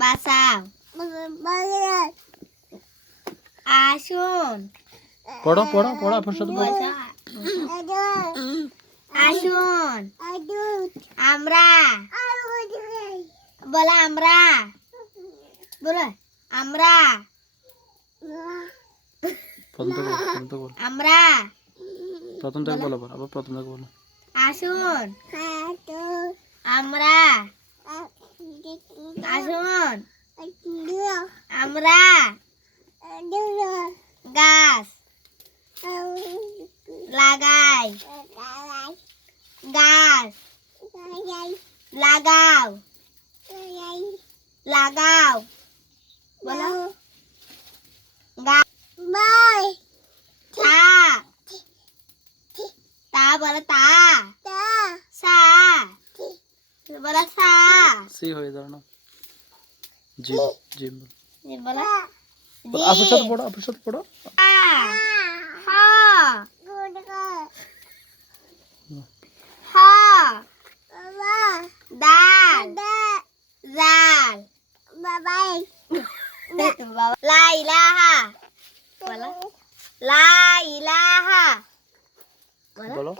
বাঁচাও আসুন পড়ো পড়ো পড়ো আপনার সাথে পড়ো। আসুন আমরা বলো আমরা বলো আমরা প্রথম থেকে বলো, প্রথম থেকে বলো, আমরা প্রথম থেকে বলো, আবার প্রথম থেকে বলো। আসুন আমরা আসুন আমরা গাছ লাগাই গাছ লাগাও লাগাও বলো গাছ তা তা বলো তা সা বলো সা সি হয়ে যাবে না, জি জি বলো। বলো আপনার সাথে পড়ো, আপনার সাথে পড়ো। দাল জাল লা ইলাহা বলো লা ইলাহা বলো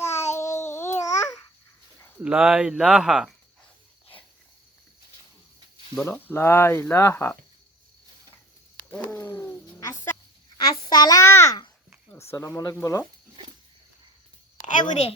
লা ইলাহা, বলো লা ইলাহা। আসসালাম আসসালামু আলাইকুম বলো। এ বুড়ি